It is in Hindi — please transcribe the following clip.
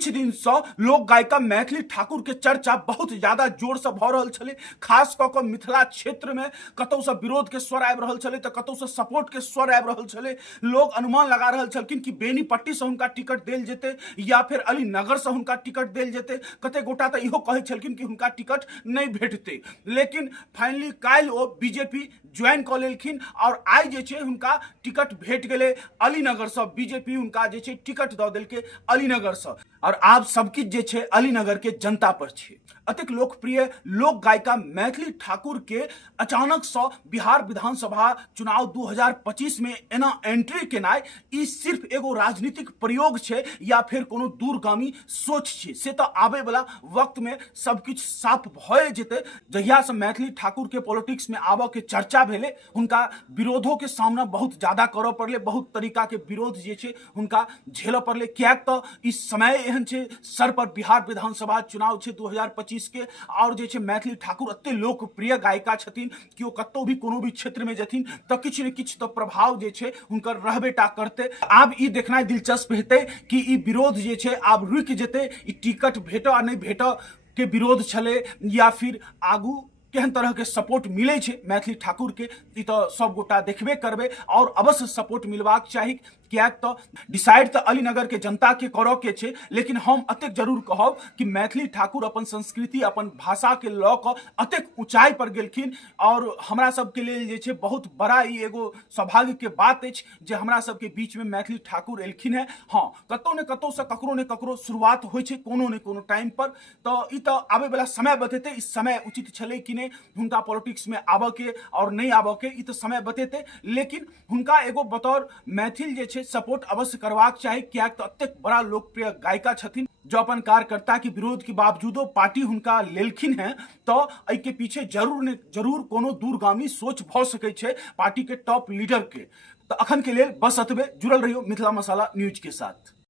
किछु दिन से लोक गायिका मैथिली ठाकुर के चर्चा बहुत ज्यादा जोर से भ रहल छलै। खास कऽ कऽ मिथिला क्षेत्र में कतौ से विरोध के स्वर आबि रहल छलै तऽ कतौ से सपोर्ट के स्वर आबि रहल छलै। लोग अनुमान लगा रहल छलखिन कि बेनीपट्टी से हुनका टिकट देल जेतै या फिर अलीनगर से हुनका टिकट देल जेतै। कते गोटा तऽ इहो कहै छलखिन कि हुनका टिकट नहीं भेटतै, लेकिन फाइनली काल्हि ओ बीजेपी ज्वाइन कऽ लेलखिन और आइ जे छै हुनका टिकट भेट गेलै अलीनगर से। बीजेपी हुनका जे छै टिकट दऽ देलकै अलीनगर से और आब सब किछु जे छै अलीनगर के जनता पर छै। अतेक लोकप्रिय लोक गायिका मैथिली ठाकुर के अचानक से बिहार विधानसभा चुनाव 2025 में एना एंट्री केनाइ ई सिर्फ एगो राजनीतिक प्रयोग छै या फिर कोनो दूरगामी सोच छै, से तो आबे वाला वक्त में सब किछु साफ भए जेतै। जहिया से मैथिली ठाकुर के पॉलिटिक्स में आबऽ के चर्चा भेलै हुनका विरोधों के सामना बहुत ज्यादा करऽ पड़लै, बहुत तरीका के विरोध जे छै हुनका झेलऽ पड़लै। कियाक तऽ इस समय एहन छै सर पर बिहार विधानसभा चुनाव छै 2025 के और जे छै मैथिली ठाकुर एते लोकप्रिय गायिका छथिन कि ओ कतौ भी कोनो भी क्षेत्र में जथिन तऽ किछु ने किछु तऽ प्रभाव जे छै हुनकर रहबेटा करतै। आब ई देखनाइ दिलचस्प हेतै कि ई विरोध जे छै आब रुकि जेतै, ई टिकट भेटऽ आ नहि भेटऽ के विरोध छलै या फिर आगू केहन तरह के सपोर्ट मिले छै मैथिली ठाकुर के ई तो सब गोटा देखबे करबे और अवश्य सपोर्ट मिलवाक चाही। कियाक तो डिसाइड तो अलीनगर के जनता के करऽ के छै, लेकिन हम अतेक जरूर कहब कि मैथिली ठाकुर अपन संस्कृति अपन भाषा के लऽ कऽ अतेक ऊंचाई पर गेलखिन और हमरा सबके लेल जे छै बहुत बड़ा ई एगो सौभाग्य के बात अछि जे हमरा सबके बीच में मैथिली ठाकुर एलखिन है। हाँ, कतौ ने कतौ से ककरो ने ककरो शुरुआत होइ छै कोनो ने कोनो टाइम पर, तो ई तो आबे वाला समय बतेतै इस समय उचित छलै कि नहीं हुनका पॉलिटिक्स में आबऽ के और नहीं आबऽ के, ई तो समय बतेतै। लेकिन हुनका एगो बतौर मैथिल जे छै सपोर्ट अवश्य करवाक चाही। कियाक तऽ अतेक बड़ा लोकप्रिय गायिका छथिन जो अपन कार्यकर्ता के विरोध के बावजूदो पार्टी हुनका लेलखिन है, तो एहि के पीछे जरूर ने जरूर कोनो दूरगामी सोच भ सकै छै पार्टी के टॉप लीडर के। तो अखन के लेल बस अतबे। जुड़ल रहियो मिथिला मसाला न्यूज के साथ।